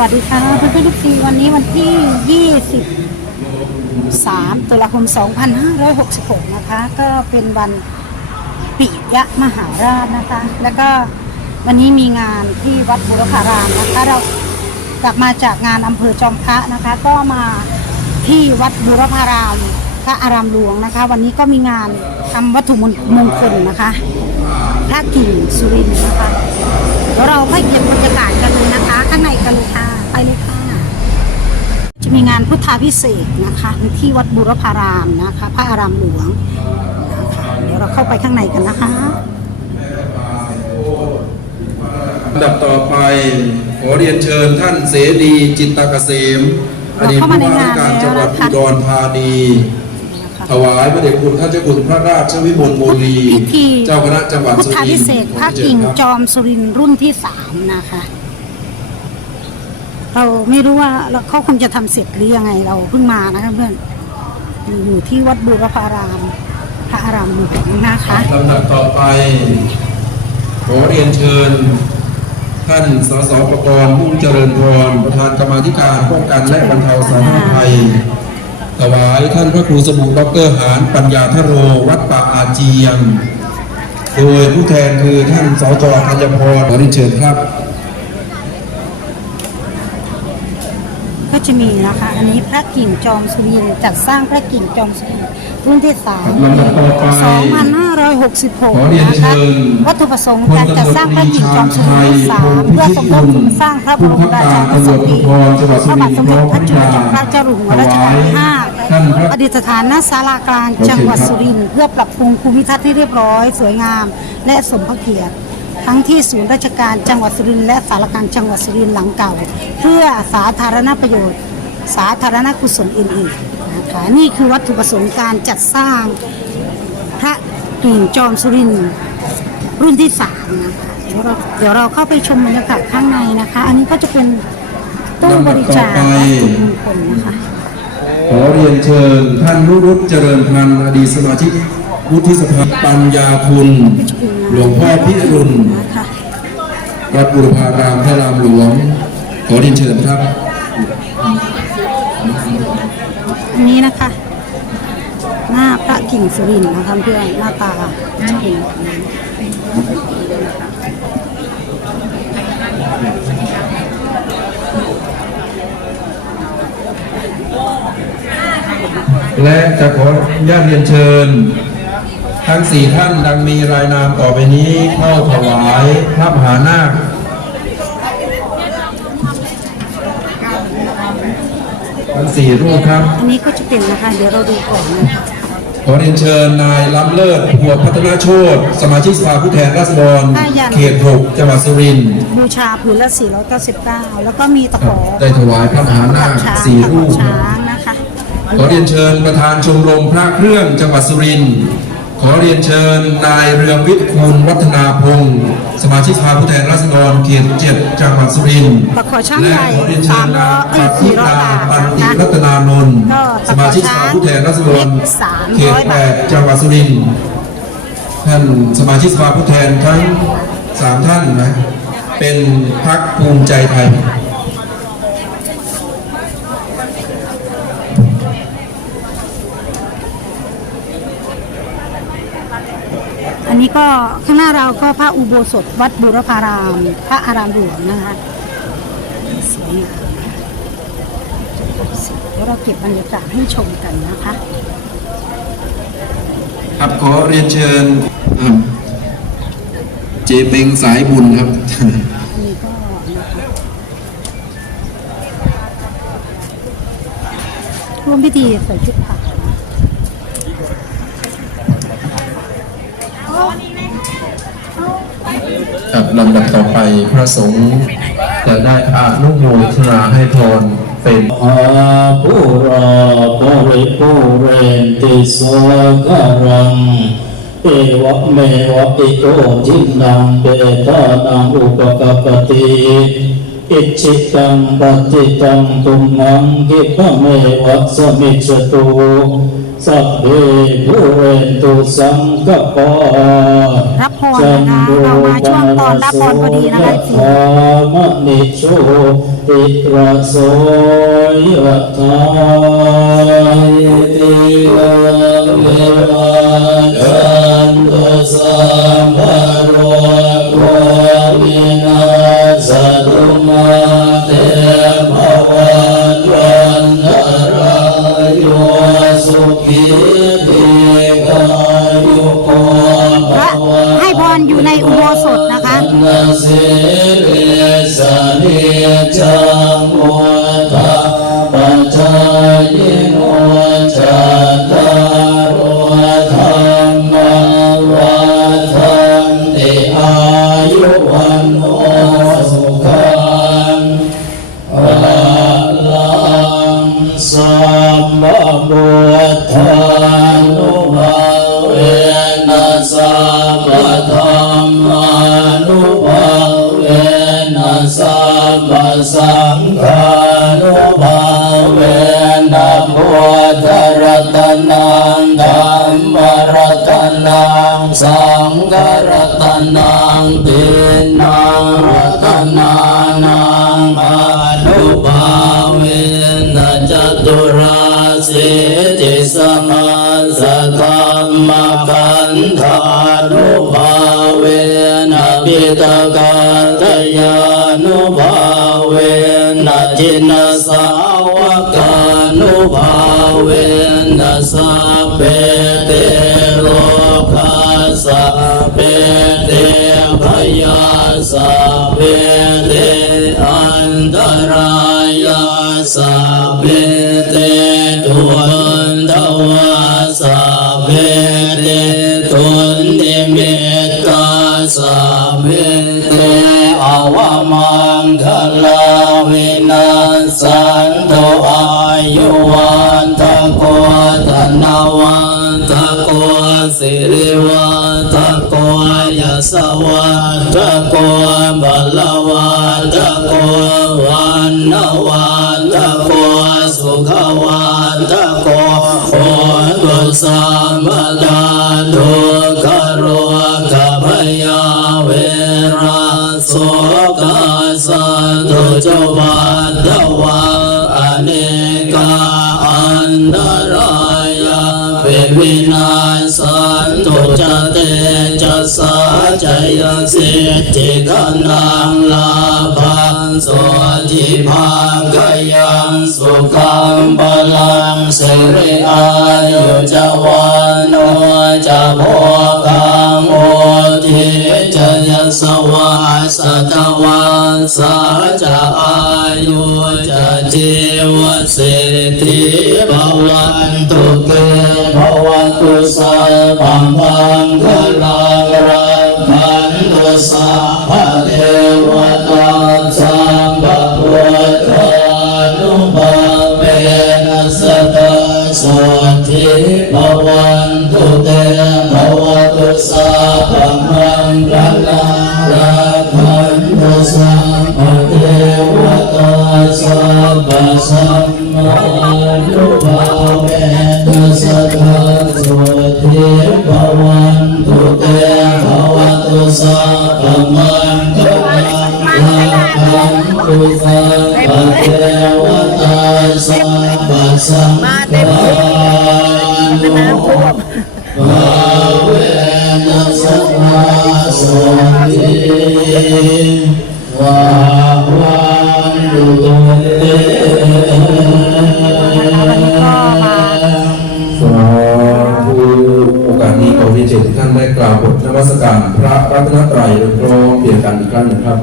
วัสดีค่ะเพื่อนๆทุกทีวันนี้วันที่ 23ตุลาคม 2566 นะคะ ก็เป็นวันปิยะมหาราชนะคะ แล้วก็วันนี้มีงานที่วัดบุรพารามนะคะ เรากลับมาจากงานอำเภอจอมพระนะคะ ก็มาที่วัดบุรพารามพระอารามหลวงนะคะ วันนี้ก็มีงานทำวัตถุมงคลนะคะ พระกิ่งสุรินทร์นะคะเดี๋ยวเราไปเก็บบรรยากาศกันเลยนะคะ ข้างในกันเลยค่ะไปเลยค่ะ จะมีงานพุทธาพิเศษนะคะที่วัดบุรพารามนะคะ พระอารามหลวงนะคะเดี๋ยวเราเข้าไปข้างในกันนะคะอันดับต่อไปขอเรียนเชิญท่านเสรีจิตตเกษมอดีตผู้ว่าราชการจังหวัดอุดรธานี ถวายพระเดชคุณท่านเจ้าคุณพระราชวิมลโมลี พิธีเจ้าคณะจังหวัดพุทสุธาริพินทร์เศษกพระกิ่งจอมสุรินทร์รุ่นที่สามนะคะ เราไม่รู้ว่าเราเขาคงจะทำเสร็จหรือยังไงเราเพิ่งมานะคะเพื่อนอยู่ที่วัดบุรพาราม พระอารามหลวงนะคะ ลำดับต่อไป ขอเรียนเชิญ ท่านสสประกรณ์มุ่งเจริญพรประธานกรรมาธิการป้องกันและบรรเทาสาธารณภัย ถวายท่านพระครูสมุดรหานปัญญาทโร วัดป่าอาเจียง โดยผู้แทนคือท่านสจธัญพรขอเรียนเชิญครับ จะมีนะคะ อันนี้พระกิ่งจอมสุรินทร์จัดสร้างพระกิ่งจอมสุรินทร์รุ่นที่สามลำดับต่อไป2566ขอเรียนนะเชิคะญวัตถุประสงค์การจัดสร้างพระกิ่งจอมสุรินทร์รุ่นที่สามเพื่อสมทบทุนสร้างพระบรมราชานุสาวรีย์พระบาทสมเด็จพระจุลจอมเกล้าเจ้าอยู่หัวรัชกาลที่ห้าประดิษฐานณศาลากลางจังหวัดสุรินทร์เพื่อปรับปรุงภูมิทัศน์ที่เรียบร้อย สวยงาม และสมพระเกียรติ ทั้งที่ศูนย์ราชการจังหวัดสุรินทร์และสารกลารจังหวัดสุรินทร์หลังเก่า เพื่อสาธารณประโยชน์ สาธารณกุศลอื่นๆนะคะนี่คือวัตถุประสงค์การจัดสร้างพระกิ่งจอมสุรินทร์รุ่นที่สามนะคะเดี๋ยวเราเดี๋ยวเราเข้าไปชมบรรยากาศข้างในนะคะ อันนี้ก็จะเป็นตู้บริจาควัตถุมงคลนะคะขอเรียนเชิญท่านนุรุตเจริญพันธ์อดีตสมาชิกวุฒิสภาปัญญาคุณ หลวงพ่อพิรุณนะคะวัดบุรพารามพระรามหลวง ขอเรียนเชิญครับอันนี้นะคะ หน้าพระกิ่งสุรินทร์นะคะเพื่อนหน้าตาจะเป็นแบบนี้และจะขออนุญาตเรียนเชิญ ทั้งสี่ท่านดังมีรายนามต่อไปนี้เข้าถวายพระมหานาคทั้งสี่รูปครับ อันนี้ก็จะเป็นนะคะ เดี๋ยวเราดูก่อนนะคะขอเรียนเชิญนายล้ำเลิศหัวพัฒนาโชตสมาชิกสภาผู้แทนราษฎรเขต6จังหวัดสุรินทร์บูชาผืนละ499 แล้วก็มีตะขอได้ถวายพระมหานาคช้างสี่ตะขรูอปช้างนะคะขอเรียนเชิญประธานชมรมพระเครื่องจังหวัดสุรินทร์ ขอเรียนเชิญนายเรืองวิทย์คูณวัฒนาพงศ์สมาชิกสภาผู้แทนราษฎรเขต7จังหวัดสุรินทร์ตะขอช้างและใหญ่ขอเรียนเชิญนาง300เอ้ปยฏิตาปันติรัตนานนท์สมาชิกสภาผู้แทนราษฎรเขตร้อยบาท8จังหวัดสุรินทร์ท่านสมาชิกสภาผู้แทนทั้งสามท่านนะเป็นพรรคภูมิใจไทย นนี้ก็ข้างหน้าเราก็พระอุโบสถวัดบุรพาราม พระอารามหลวงนะคะสวยงามเดี๋ยวเราเก็บบรรยากาศให้ชมกันนะคะ ครับขอเรียนเชิญอ่าเจเปงสายบุญครับอันนี้ก็นะคะร่วมพิธีใส่ชุดขาว ครับลำดับต่อไปพระสงฆ์จะได้อานุโมทนาให้พรเป็นอาภูราภริภูเรนติสกรังเอวะเมวะอิโตทินังเปตานังอุปกปติอิจิตังปฏิตังตุมังคิปะเมวะสมิจจตุ สัพเพภูเรตุสังกปารับพรนะคะเรามาช่วงตอนรับพรพอดีนะคะธามนิโชติระโสยะทายติโลเวมาจันตุสัมภโะให้พรอยู่ในอุโบสถนะคะ งฆรัตนังตินังรัตนานังอนุภาเวนะจตุราสิติสมาสธรรมคันธานุภาเวนะปิตกาตยานุภาเวนะจินสาวกานุภาเวนะสัพเพเต เพเตพยาสัพเพเตอันตรายาสัพเพเตทุนทวาสัพเพเตทุนนิมิตตาสัพเพเตอวมังคลาวินาสันโตอายุวันตะโกธนาวันตะโกสิริวั สวัตโกบัลวันตะโกวันนวันตะโกสุขวันตะโกโอตุสัมปทานทุกโรกพยาเวราโสกาสันตุจวัตวังอเนกาอันตรายาเปวินาสันตุจเตจะสา จยสิทธิกนังลาภังโสทิภังกยังสุขังบาลังเสริอายุจวันโนจะโภกังโอทิจยสวาสัตวันสาจะอายุจะจีวสิทิภวันตุเกภวตุสัพพังพังคลัง สัพพะเทวตาสัมปสัมมานุภาเวนัสตะสุทิภวันตุเตภวตุสัพพะมังคลังรักขันตุสัพพะเทวตาสัมปสัมมานุภาเวนัสตะสุทิวาวันตุเต สาธุโอกาสนี้ขอเรียนเชิญทุกท่านได้กล่าวบทนมัสการพระรัตนตรัยร้อมเปลี่ยนกันอีกครั้งหนึ่งครับ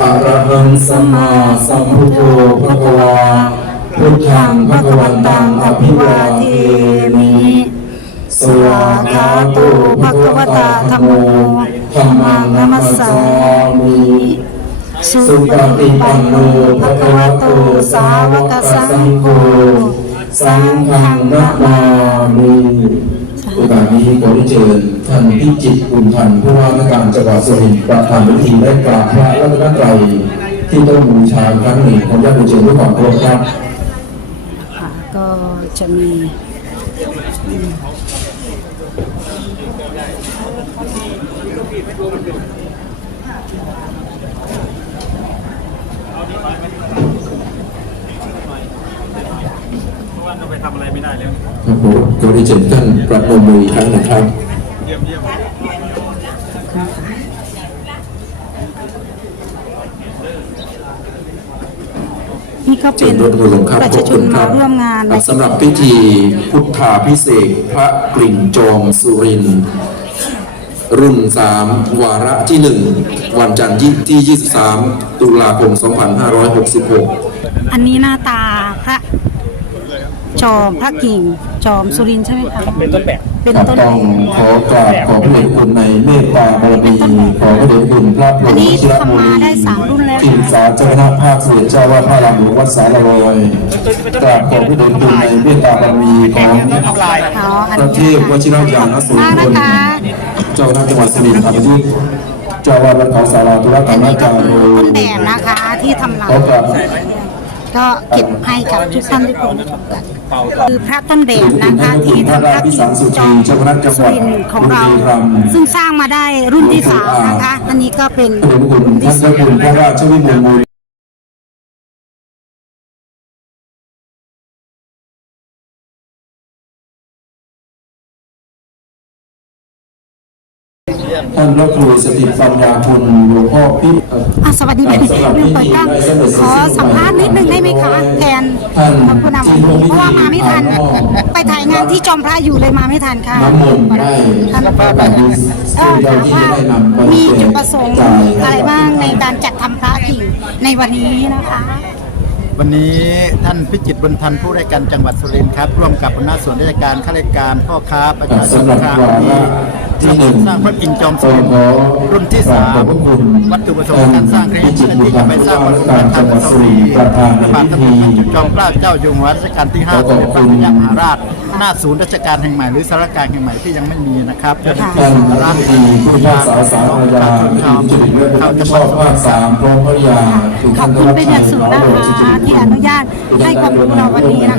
อระหังสมาสัมพุทโธพระกวาพุทธังพระกวันตังอภิวาเทมิสวากขาโตุภะคะวตาธัมโมธัมมังนัมสสามิ สุปฏิปันโนภะคะวะโตสาวกสังโฆสังฆังนะมามิโอกาสนี้ขอได้เชิญท่านพิจิตรคุณทันผู้ว่าราชการจังหวัดสุรินทร์ประธานพิธีได้กราบพระรัตนตรัยที่ต้นบูชาครั้งหนึ่งขออนุญาตเรียนเชิญด้วยความเคารพครับค่ะมีอืม ก็จะมีครับผมขอที่เชิญท่านประนมมืออีกครั้งหนึ่งครับนี่ก็เชิเป็ญนรถมือลงครับประชาชนมาร่วมงานในสำหรับพิธีพุทธาพิเศษกพระกลิ่นจอมสุรินทร์รุ่น 3 วาระที่ 1 วันจันทร์ที่23 ตุลาคม 2566 อันนี้หน้าตาพระ จอมพระกิ่ง จอมสุรินทร์ใช่ไหมคะเป็นต้นแบบ เป็นครับต้นต้องขอกราบขอพระเดชคุณในเมตตาบารมีขอพระเดชคุณพระบรอันมนี้ชิรทำบุมารีได้สามรุ่นแล้วที่สาเจ้าคณะภาคเสียเจ้าว่าพระรามหลวงวัดสารลอยกราบขอพระเดชคุณในเมตตาบารมีของอ๋ออันพระนี้เทพวชิรยานสูงมาพนะลคะเจ้าคณะจังหวัดสุรินทร์อภิยุทธ์เจ้าอาวาดวัดเขาสาราธุรกรอันรมนี้ก็การคือต้นแบบนะคะที่ทำลาขอกราบ ก็เก็บให้กับทุกท่านทุกคนคือพระต้นแบบนะคะที่ทำพระกิ่งจอมสุรินทร์ของเรา ซึ่งสร้างมาได้รุ่นที่สามนะคะ อันนี้ก็เป็นรุ่นท่าที่นสาเจ้ามคุณพระราชวิมลมูลท่านพระครูสถิตปัญญาคุณหลวงพ่อพิอะสวัสดีไปลืมเปิดกล้องขอสัมภาษณ์นิดนึงได้ไหมคะแทนผู้นำเพราะว่ามาไม่ทัน ไปถ่ายงานที่จอมพระอยู่เลยมาไม่ทันค่ะน้ำมนต์ได้ท่านพระบาทนี้เออเจ้าถามที่ว่าได้นำไปมีจุดประสงค์จ่ายอะไรบ้างในการจัดทำพระกิ่งในวันนี้นะคะ วันนี้ท่านพิจิตรบุญทันผู้ราชการจังหวัดสุรินทร์ครับ ร่วมกับหัวหน้าส่วนราชการข้าราชการพ่อค้าประชาชนสำหรับครับวาระที่หนึ่งสร้างพระกิ่งจอมสุขอรินทร์ขอรุ่นที่กราสาบขอบมพระคุณวัตถุประสงค์ในการสร้างครั้งพินี้จิตรเพื่อบุที่ญจะธรรมไปสร้างผู้วัว่าตถุการประจัสงงหค์วัดสุรินทร์ประธานพระในบาทพิสมธีเด็จพระจุลจอมเกล้าเจ้าอยู่หัวรัชกาลที่ห้าขอขอบคุณสมเด็จพระนางเจ้าพระยามหาราช หน้าศูนย์ราชการแห่งใหม่หรือสารกลารแห่งใหม่ที่ยังไม่มีนะครับเพื่อที่ท่านจะรับดีผู้พิพากษาศาลอาญาคดีทุจริตและประพฤติชอบภาคสามพร้อมภริยาถึงขอท่าบนคุณเป็นอย่างสูงนะคะที่อนุญาตให้ความรู้เราวันนี้นะคะ